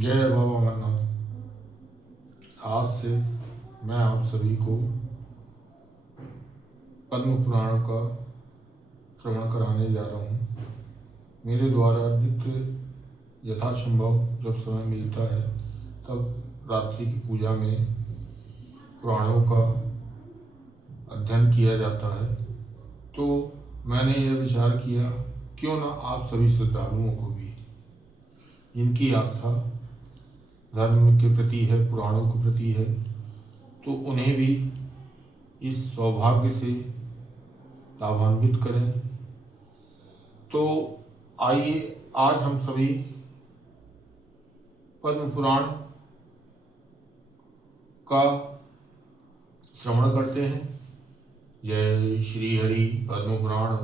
जय बाबा अमरनाथ। आज से मैं आप सभी को पद्म पुराण का श्रवण कराने जा रहा हूँ। मेरे द्वारा नित्य यथासंभव जब समय मिलता है तब रात्रि की पूजा में पुराणों का अध्ययन किया जाता है। तो मैंने यह विचार किया क्यों ना आप सभी श्रद्धालुओं को भी, जिनकी आस्था धर्म के प्रति है, पुराणों के प्रति है, तो उन्हें भी इस सौभाग्य से लाभान्वित करें। तो आइए आज हम सभी पद्म पुराण का श्रवण करते हैं। जय श्री हरि पद्म पुराण।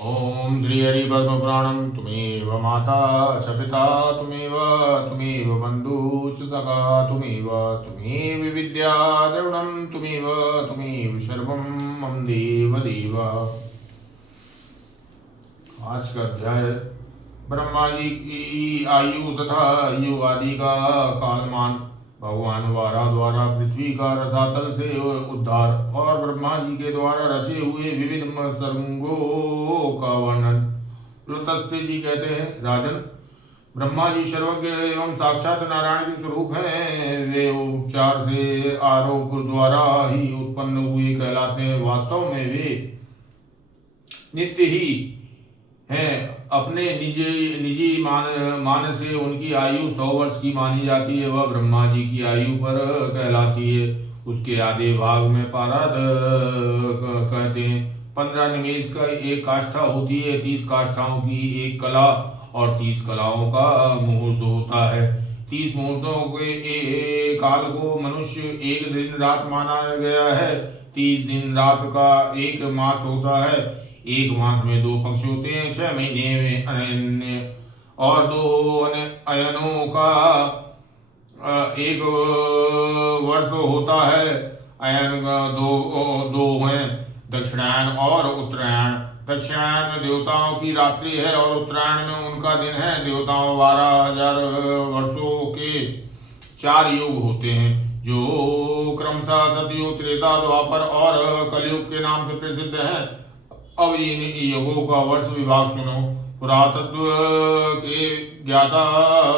ओम श्री हरि पद्म पुराणम। तुमेव माता च पिता तुमेव बंधु च सखा तुमेव विद्या द्रविणं तुमेव सर्वं मम देव देव। आज का अध्याय ब्रह्मा जी की आयु तथा युग आदि का कालमान, भगवान वारा द्वारा पृथ्वी का रसातल से उद्धार और ब्रह्मा जी के द्वारा रचे हुए विविध सर्गों का वर्णन। लुतस्य जी कहते हैं, राजन, ब्रह्मा जी सर्वज्ञ एवं साक्षात नारायण के स्वरूप हैं। वे उपचार से आरोप द्वारा ही उत्पन्न हुए कहलाते हैं। वास्तव में वे नित्य ही हैं। अपने निजी मान से उनकी आयु 100 वर्ष की मानी जाती है। वह ब्रह्मा जी की आयु पर कहलाती है। उसके आधे भाग में पाराद कहते हैं। 15 निमेष का एक काष्ठा होती है। 30 काष्ठाओं की एक कला और 30 कलाओं का मुहूर्त होता है। 30 मुहूर्तों के काल को मनुष्य एक दिन रात माना गया है। 30 दिन रात का एक मास होता है। एक मास में 2 पक्ष होते हैं। 6 महीने में अनन्य और 2 अयनों का एक वर्ष होता है। अयन का दो हैं, दक्षिणायन और उत्तरायण। दक्षिणायन में देवताओं की रात्रि है और उत्तरायण में उनका दिन है। देवताओं 12,000 वर्षों के 4 युग होते हैं, जो क्रमशः सतयुग, त्रेता, द्वापर और कलयुग के नाम से प्रसिद्ध हैं। अब इन युगों का वर्ष विभाग सुनो। पुरातत्व के ज्ञाता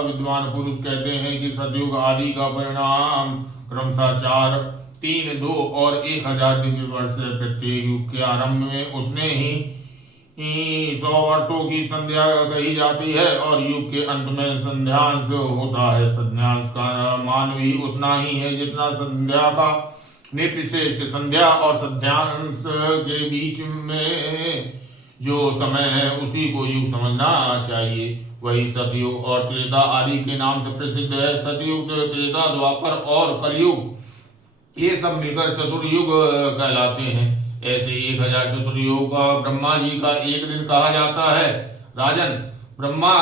विद्वान पुरुष कहते हैं कि सतयुग आदि का परिणाम क्रमशः 4, 3, 2 और 1000 दिव्य वर्ष है। प्रत्येक युग के आरंभ में उतने ही 100 वर्षों की संध्या कही जाती है और युग के अंत में संध्यांश होता है। संध्यांश का मान भी उतना ही है जितना संध्या का। नित्य श्रेष्ठ संध्या और संध्यांश के बीच में जो समय है उसी को युग समझना चाहिए। वही सतयुग और त्रेता आदि के नाम से प्रसिद्ध है। सतयुग, त्रेता, द्वापर और कलयुग ये सब मिलकर चतुर्युग कहलाते हैं। ऐसे 1000 चतुर्युग का ब्रह्मा जी का एक दिन कहा जाता है। राजन, ब्रह्मा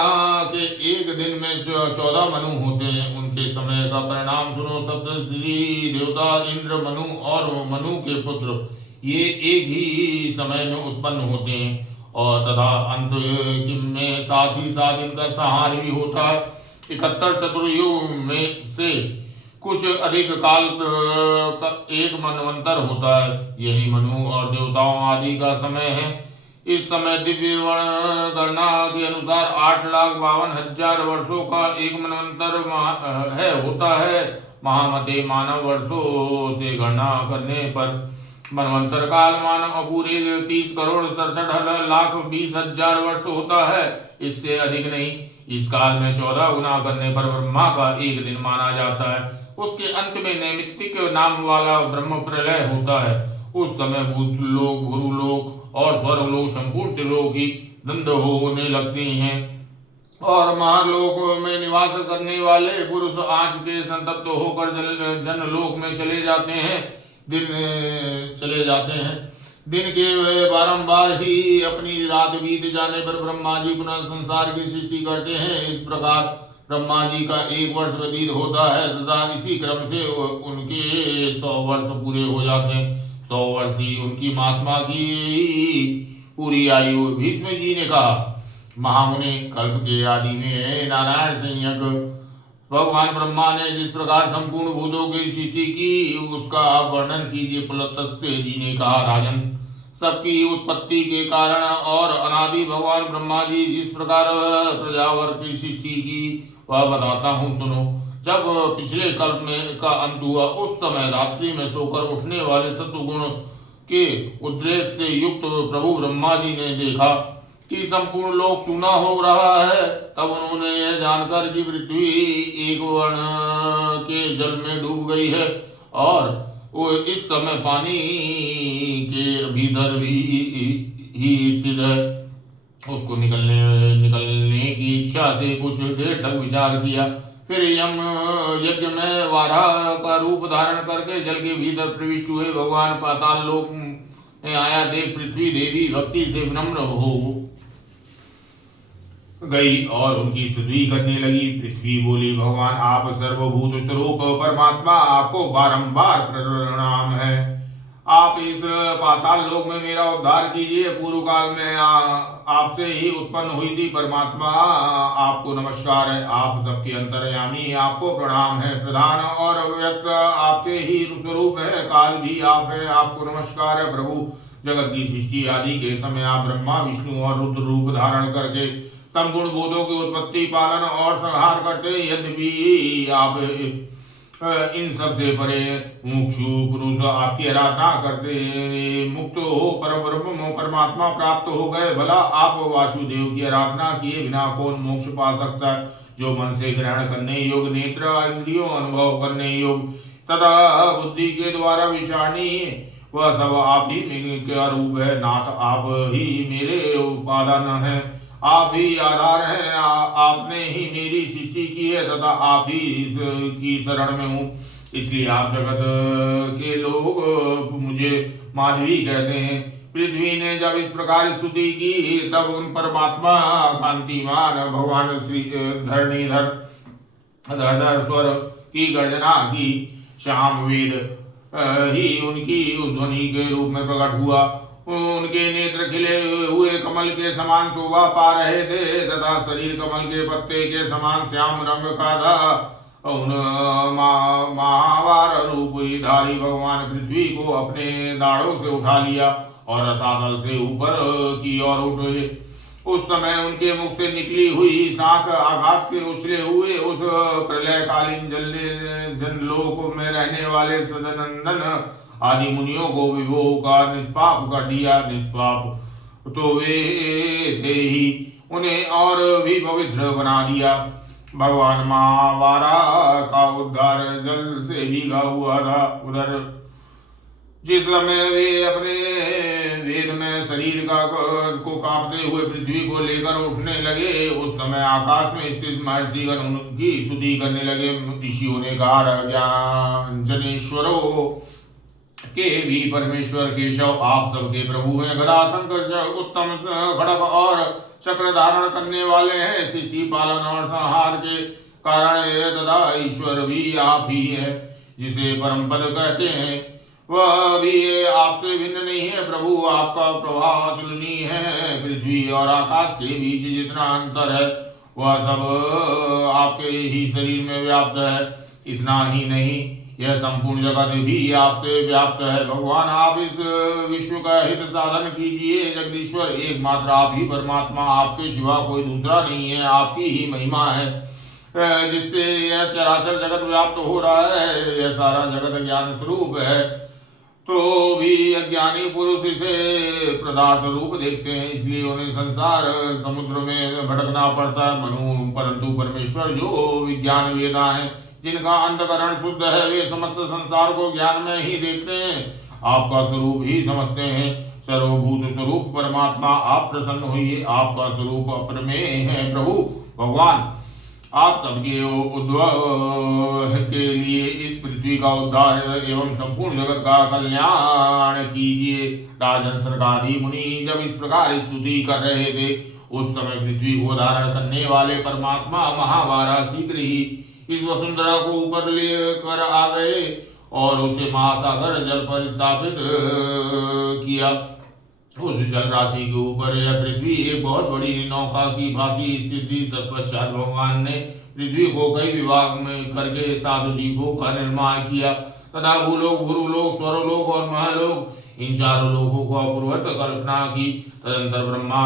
के एक दिन में 14 मनु होते हैं। उनके समय का परिणाम सुनो। सप्तर्षि देवता इंद्र, मनु और मनु के पुत्र ये एक ही समय में उत्पन्न होते हैं और तथा अंत में साथ ही साथ इनका संहार भी होता है। 71 चतुर्युग में से कुछ अधिक काल का एक मनवंतर होता है। यही मनु और देवताओं आदि का समय है। इस समय दिव्य गणना के अनुसार 8,52,000 वर्षों का एक मनवंतर होता है। महामते मानव वर्षों से गणना करने पर मनवंतर काल मानव पूरे 30,67,20,000 वर्ष होता है। इससे अधिक नहीं। इस काल में 14 गुना करने पर ब्रह्मा का एक दिन माना जाता है। उसके अंत में नैमित्तिक नाम वाला ब्रह्म प्रलय होता है। उस समय भूतलोक, भूलोक और स्वर्गलोक, संपूर्ण त्रिलोक की दंड होने लगती हैं और महालोक में निवास करने वाले पुरुष आंच के संतप्त होकर जनलोक में चले जाते हैं। दिन के बारंबार ही अपनी रात बीत जाने पर ब्रह्मा जी पुनः संसार की सृष्टि करते हैं। इस प्रकार ब्रह्मा जी का एक वर्ष व्यतीत होता है तथा इसी क्रम से उनके 100 वर्ष पूरे हो जाते हैं। 100 वर्ष ही उनकी महात्मा की पूरी आयु। भीष्म जी ने कहा, महामुनि, कल्प के आदि में नारायण संज्ञक भगवान ब्रह्मा ने जिस प्रकार संपूर्ण भूतों की सृष्टि की उसका आप वर्णन कीजिए। पुलत्स्य जी ने कहा, राजन, सबकी उत्पत्ति के कारण और अनादि भगवान ब्रह्मा जी जिस प्रकार प्रजावर की सृष्टि की वह बताता हूँ, सुनो। जब पिछले कल्प में का अंत हुआ उस समय रात्रि में सोकर उठने वाले सत्वगुण के उद्रेक से युक्त प्रभु ब्रह्मा जी ने देखा कि संपूर्ण लोक सूना हो रहा है। तब उन्होंने यह जानकर कि पृथ्वी एक वर्ण के जल में डूब गई है और वो इस समय पानी के भीतर भी ही स्थित है, उसको निकलने की इच्छा से कुछ देर तक विचार किया। फिर यम यज्ञ में वाराह का रूप धारण करके जल के भीतर प्रविष्ट हुए। भगवान पाताल लोक में आया देख पृथ्वी देवी भक्ति से विनम्र हो गई और उनकी स्तुति करने लगी। पृथ्वी बोली, भगवान आप सर्वभूत स्वरूप परमात्मा, आपको बारंबार प्रणाम है। आप इस पाताल लोक में मेरा उद्धार कीजिए। पूर्व काल में आपसे ही उत्पन्न हुई थी परमात्मा, आपको नमस्कार है। आप सबके अंतर्यामी, आपको प्रणाम है। प्रधान और अव्यक्त आपके ही स्वरूप है। काल भी आप है, आपको नमस्कार है। प्रभु, जगत की सृष्टि आदि के समय आप ब्रह्मा विष्णु और रुद्र रूप धारण करके संपूर्ण भूतों की उत्पत्ति, पालन और संहार करते। यद्यपि आप इन सब से परे मुमुक्षु पुरुष आपकी आराधना करते मुक्त हो परब्रह्म परमात्मा प्राप्त हो गए। भला आप वासुदेव की आराधना किए बिना कौन मोक्ष पा सकता है? जो मन से ग्रहण करने योग्य, नेत्र इंद्रियों अनुभव करने योग्य तथा बुद्धि के द्वारा विषाणी, वह सब आप ही का रूप है। नाथ, आप ही मेरे उपादान है, आप ही आधार हैं। आपने ही मेरी सृष्टि की है तथा आप ही की शरण में हूँ। इसलिए आप जगत के लोग मुझे माधवी कहते हैं। पृथ्वी ने जब इस प्रकार स्तुति की तब उन परमात्मा कांतिमान भगवान श्री धरणीधर स्वर की गर्जना की। श्याम वेद ही उनकी ध्वनि के रूप में प्रकट हुआ। उनके नेत्र खिले हुए कमल के समान शोभा पा रहे थे तथा शरीर कमल के पत्ते के समान श्याम रंग का था। उन महावार रूप धारी भगवान पृथ्वी को अपने दाढ़ों से उठा लिया और रसातल से ऊपर की ओर उठे। उस समय उनके मुख से निकली हुई सांस आघात के उछले हुए उस प्रलयकालीन जनलोक में रहने वाले सदनंदन आदि मुनियों को विभो का निष्पाप कर दिया। निष्पाप तो वे थे ही, उन्हें और भी पवित्र बना दिया। भगवान महावारा का उद्धार जल से भीगा हुआ था। उधर जिस समय वे अपने वेद में शरीर को कांपते हुए पृथ्वी को लेकर उठने लगे उस समय आकाश में स्थित महर्षिगण उनकी स्तुति करने लगे। ऋषियों ने कहा, ज्ञान जनेश्वरों के भी परमेश्वर केशव, आप सबके प्रभु हैं। गदा शंकर उत्तम खड़ग और चक्र धारण करने वाले हैं। सृष्टि पालन और संहार के कारण तथा ईश्वर भी आप ही है। जिसे परम पद कहते हैं वह भी आपसे भिन्न नहीं है। प्रभु, आपका प्रभाव अतुलनीय है। पृथ्वी और आकाश के बीच जितना अंतर है वह सब आपके ही शरीर में व्याप्त है। इतना ही नहीं, यह संपूर्ण जगत भी आपसे व्याप्त है। भगवान, आप इस विश्व का हित साधन कीजिए। जगदीश्वर एकमात्र आप ही परमात्मा, आपके सिवा कोई दूसरा नहीं है। आपकी ही महिमा है जिससे यह चराचर जगत व्याप्त हो रहा है। यह सारा जगत ज्ञान स्वरूप है तो भी अज्ञानी पुरुष इसे पदार्थ रूप देखते हैं, इसलिए उन्हें संसार समुद्र में भटकना पड़ता है। परंतु परमेश्वर जो विज्ञान वेदा है, जिनका अंतकरण शुद्ध है, वे समस्त संसार को ज्ञान में ही देखते हैं, आपका स्वरूप ही समझते हैं। सर्वभूत स्वरूप परमात्मा, आप प्रसन्न होइए। आपका स्वरूप अप्रमेय है। प्रभु भगवान, आप सबके उद्भव के लिए इस पृथ्वी का उद्धार एवं संपूर्ण जगत का कल्याण कीजिए। राजन सनकादि मुनि जब इस प्रकार स्तुति कर रहे थे उस समय पृथ्वी को धारण करने वाले परमात्मा महावारा शीघ्र ही इस वसुंधरा को ऊपर लेकर आ गए और उसे महासागर जल पर स्थापित किया। उस जल राशि के ऊपर यह पृथ्वी एक बहुत बड़ी नौका की भांति स्थित थी। तत्पश्चात भगवान ने पृथ्वी को कई विभाग में करके 7 द्वीपों का निर्माण किया तथा भूलोक, भूलोक, स्वरलोक और महलोक, इन चारों लोकों को अपूर्वत कल्पना की। तदंतर ब्रह्मा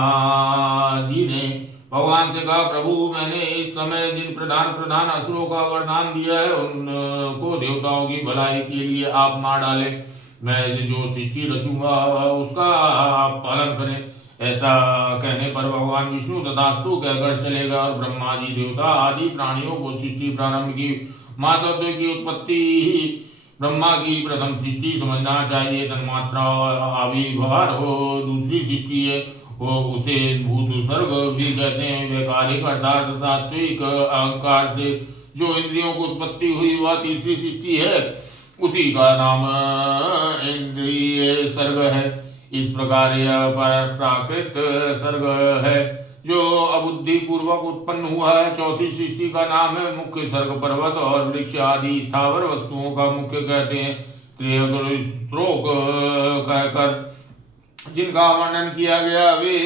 जी ने भगवान से कहा, प्रभु, मैंने इस समय जिन प्रधान प्रधान असुरों का वरदान दिया है उनको देवताओं की भलाई के लिए आप मार डालें। मैं जो सृष्टि रचूंगा उसका आप पालन करें। ऐसा कहने पर भगवान विष्णु तथास्तु कहकर चलेगा और ब्रह्मा जी देवता आदि प्राणियों को सृष्टि प्रारंभ की। मातृत्व की उत्पत्ति ही ब्रह्मा की प्रथम सृष्टि समझना चाहिए। तन्मात्रा आविर्भाव हो दूसरी सृष्टि है, वो उसे भूत सर्ग भी कहते हैं। वैकारिक अर्थात सात्विक अहंकार से जो इंद्रियों की उत्पत्ति हुई वह तीसरी सृष्टि है, उसी का नाम इंद्रिय सर्ग है। इस प्रकार यह प्राकृत सर्ग है जो अबुद्धि पूर्वक उत्पन्न हुआ है। चौथी सृष्टि का नाम है मुख्य सर्ग। पर्वत और वृक्ष आदि स्थावर वस्तुओं का मुख्य कहते हैं। त्रिलोक कहकर जिनका वर्णन किया गया वे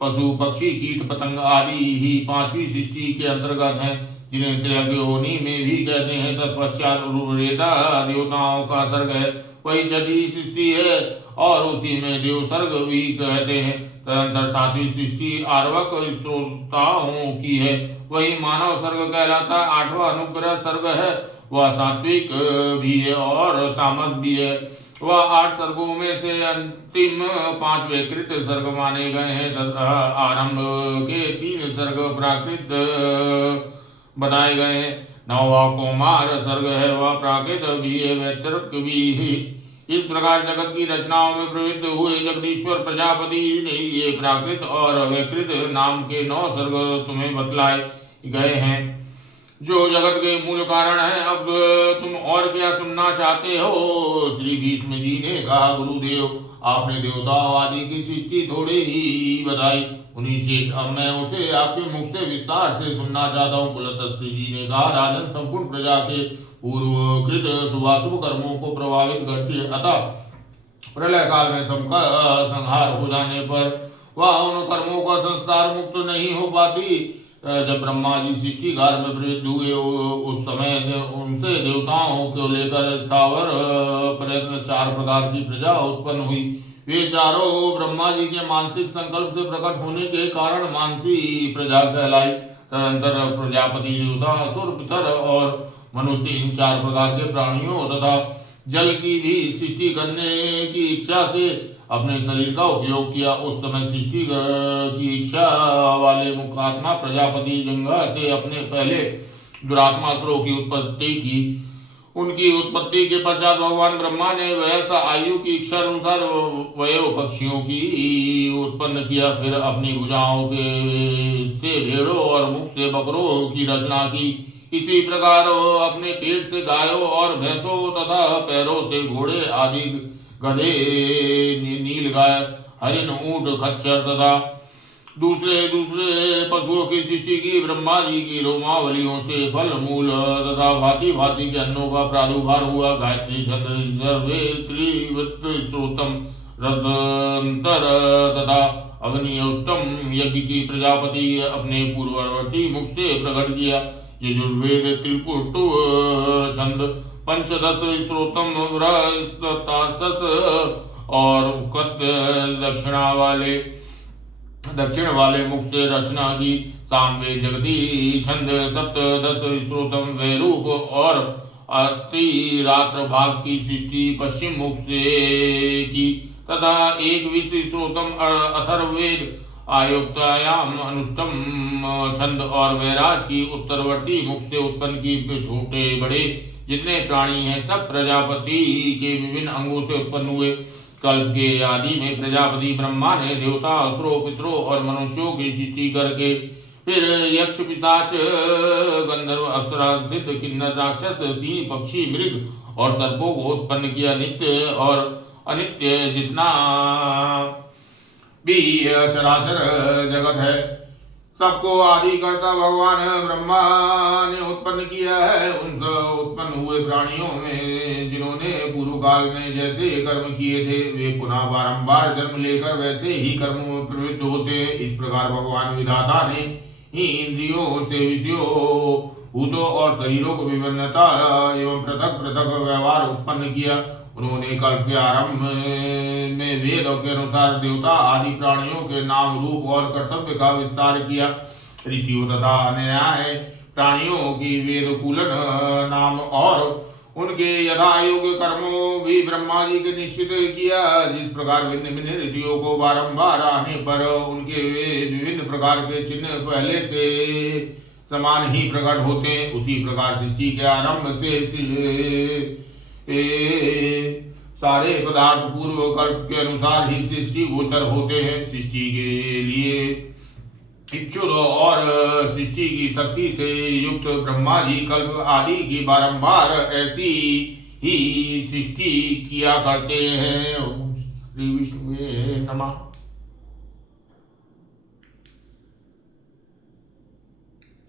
पशु पक्षी कीट पतंग आदि ही पांचवी सृष्टि के अंतर्गत हैं, जिन्हें त्रयोनी में भी कहते हैं। तत्पश्चात उर्वरेता देवताओं का सर्ग है, वही छठी सृष्टि है और उसी में देव सर्ग भी कहते हैं। तदंतर सातवीं सृष्टि आर्वक श्रोताओं की है, वही मानव सर्ग कहलाता है। आठवां अनुग्रह सर्ग है, वह सात्विक भी है और तामस भी है। वह 8 सर्गों में से अंतिम 5 विकृत सर्ग माने गए हैं तथा आरंभ के 3 सर्ग प्राकृत बताए गए हैं। 9वां कौमार सर्ग है, वह प्राकृत भी है वैतर्क भी है। इस प्रकार जगत की रचनाओं में प्रवृत्त हुए जगदीश्वर प्रजापति ने ये प्राकृत और वैकृत नाम के 9 सर्ग तुम्हें बतलाए गए हैं, जो जगत के मूल कारण है। अब तुम और क्या सुनना चाहते हो? श्री भीष्म जी ने कहा, गुरुदेव, आपने देवताओं आदि की सृष्टि थोड़ी ही बताई, उन्हीं शेष अब मैं उसे आपके मुख से विस्तार से सुनना चाहता हूँ। कुलतस्थ जी ने कहा, राजन, संपूर्ण प्रजा के पूर्वकृत शुभाशुभ कर्मों को प्रभावित करती है, अतः प्रलय काल में सबका संहार हो जाने पर वह उन कर्मों का संस्कार मुक्त नहीं हो पाती। जब ब्रह्मा जी सृष्टि कार्य में प्रवृत्त हुए उस समय उनसे देवताओं को लेकर स्थावर प्रयत्न 4 प्रकार की प्रजा उत्पन्न हुई। वे चारों ब्रह्मा जी के मानसिक संकल्प से प्रकट होने के कारण मानसी प्रजा कहलाई। तदंतर प्रजापति देवता असुर पितर और मनुष्य इन 4 प्रकार के प्राणियों तथा जल की भी सृष्टि करने की इच्छा से अपने शरीर का उपयोग किया। उस समय सृष्टि की इच्छा वाले मुखात्मा प्रजापति जंगा से अपने पहले दुरात्मासुरों की उत्पत्ति की। उनकी उत्पत्ति के पश्चात भगवान ब्रह्मा ने वैसा आयु की इच्छा अनुसार वयो पक्षियों की उत्पन्न किया। फिर अपनी भुजाओं के से भेड़ों और मुख से बकरों की रचना की। इसी प्रकार अपने पेट से गायों और भैंसों तथा पैरों से घोड़े आदि गधे, नील गाय, हरिण, ऊंट, खच्चर तथा दूसरे पशुओं की सृष्टि की। ब्रह्मा जी की रोमावलियों से फल मूल तथा भांति भांति के अन्नों का प्रादुर्भाव हुआ। गायत्री छंद स्त्रोतम रथंतर तथा अग्निष्टम यज्ञ की प्रजापति अपने पूर्ववर्ती मुख से प्रकट किया। यजुर्वेद त्रिपुट छंद पंचदश स्त्रोतम और दक्षिण वाले मुख से रचना की। सामवे जगती छंद सप्तदश स्त्रोतम वैरूप और अतिरात्र भाग की सृष्टि पश्चिम मुख से की तथा 21 स्त्रोतम अथर्ववेद आयुक्तायाम अनुष्टम छंद और वैराज की उत्तरवर्ती मुख से उत्पन्न की। छोटे बड़े जितने प्राणी हैं सब प्रजापति के विभिन्न अंगों से उत्पन्न हुए। कल्प के आदि में प्रजापति ब्रह्मा ने देवता, असुरों, पितरों और मनुष्यों की सृष्टि करके फिर यक्ष, पिशाच, गंधर्व, अप्सरा, सिद्ध, किन्नर, राक्षस, सिंह, पक्षी, मृग और सर्पों को उत्पन्न किया। नित्य और अनित्य जितना भी चराचर जगत है सबको आदि करता भगवान ब्रह्मा ने उत्पन्न किया है। उन सब उत्पन्न हुए प्राणियों में जिन्होंने पूर्व काल में जैसे कर्म किए थे वे पुनः बारंबार जन्म लेकर वैसे ही कर्मों में प्रवृत्त होते हैं। इस प्रकार भगवान विधाता ने ही इंद्रियों से विषयों भूतों और शरीरों को विभिन्नता एवं पृथक पृथक व्यवहार उत्पन्न किया। उन्होंने कल्प के आरंभ में वेद के अनुसार देवता आदि प्राणियों के नाम रूप और कर्तव्य का विस्तार किया। ऋषियों तथा न्याय प्राणियों की वेद कूलन नाम और उनके यथा योग्य कर्मों भी ब्रह्मा जी के निश्चित किया। जिस प्रकार भिन्न भिन्न ऋतुओं को बारंबार आने पर उनके विभिन्न प्रकार के चिन्ह पहले से समान ही प्रकट होते हैं, उसी प्रकार सृष्टि के आरंभ से सारे पदार्थ पूर्व कल्प के अनुसार ही सृष्टि गोचर होते हैं। सृष्टि के लिए इच्छुक और सृष्टि की शक्ति से युक्त ब्रह्मा जी कल्प आदि की बारंबार ऐसी ही सृष्टि किया करते हैं। श्री विष्णु नमः।